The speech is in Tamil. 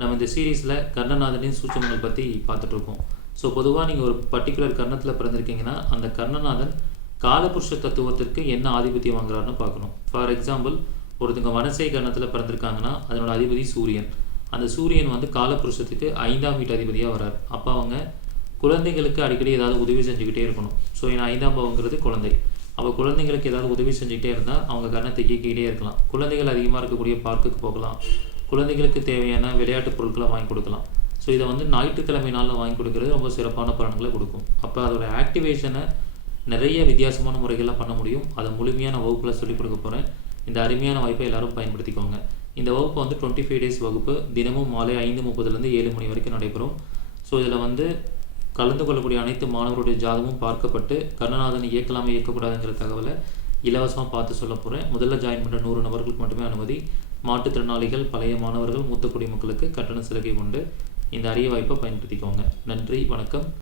நம்ம இந்த சீரீஸில் கர்ணநாதனின் சூச்சனங்கள் பற்றி பார்த்துட்ருக்கோம். ஸோ பொதுவாக நீங்கள் ஒரு பர்டிகுலர் கர்ணத்தில் பிறந்திருக்கீங்கன்னா அந்த கர்ணநாதன் காலபுருஷ தத்துவத்திற்கு என்ன ஆதிபத்தியம் வாங்குறாருன்னு பார்க்கணும். ஃபார் எக்ஸாம்பிள் ஒருத்தங்க வனசை கர்ணத்தில் பிறந்திருக்காங்கன்னா அதனோட அதிபதி சூரியன். அந்த சூரியன் வந்து காலபுருஷத்துக்கு ஐந்தாம் வீட்டு அதிபதியாக வரார் அப்போ அவங்க குழந்தைகளுக்கு அடிக்கடி ஏதாவது உதவி செஞ்சுக்கிட்டே இருக்கணும். ஸோ ஏன்னா ஐந்தாம் பாவங்கிறது குழந்தை. அப்போ குழந்தைங்களுக்கு ஏதாவது உதவி செஞ்சுக்கிட்டே இருந்தால் அவங்க கண்ணத்தை இயக்கிக்கிட்டே இருக்கலாம். குழந்தைகள் அதிகமாக இருக்கக்கூடிய பார்க்குக்கு போகலாம். குழந்தைகளுக்கு தேவையான விளையாட்டு பொருட்களை வாங்கி கொடுக்கலாம். ஸோ இதை வந்து ஞாயிற்றுக்கிழமை நாளில் வாங்கி கொடுக்கறது ரொம்ப சிறப்பான பலன்களை கொடுக்கும். அப்போ அதோட ஆக்டிவேஷனை நிறைய வித்தியாசமான முறைகள்லாம் பண்ண முடியும். அதை முழுமையான வகுப்பில் சொல்லிக் கொடுக்க போகிறேன் இந்த அருமையான வாய்ப்பை எல்லாரும் பயன்படுத்திக்கோங்க. இந்த வகுப்பு வந்து டுவெண்ட்டி ஃபைவ் டேஸ் வகுப்பு. தினமும் மாலை ஐந்து முப்பதுலேருந்து ஏழு மணி வரைக்கும் நடைபெறும். ஸோ இதில் வந்து கலந்து கொள்ளக்கூடிய அனைத்து மாணவருடைய ஜாதமும் பார்க்கப்பட்டு கருணாநாதன் இயக்கலாமே இயக்கக்கூடாதுங்கிற தகவலை இலவசமாக பார்த்து சொல்ல போகிறேன் முதல்ல ஜாயின் பண்ணுற நூறு நபர்களுக்கு மட்டுமே அனுமதி. மாற்றுத்திறனாளிகள் பழைய மாணவர்கள் மூத்த குடிமக்களுக்கு கட்டண சலுகை கொண்டு இந்த அரிய வாய்ப்பை பயன்படுத்திக்கோங்க. நன்றி வணக்கம்.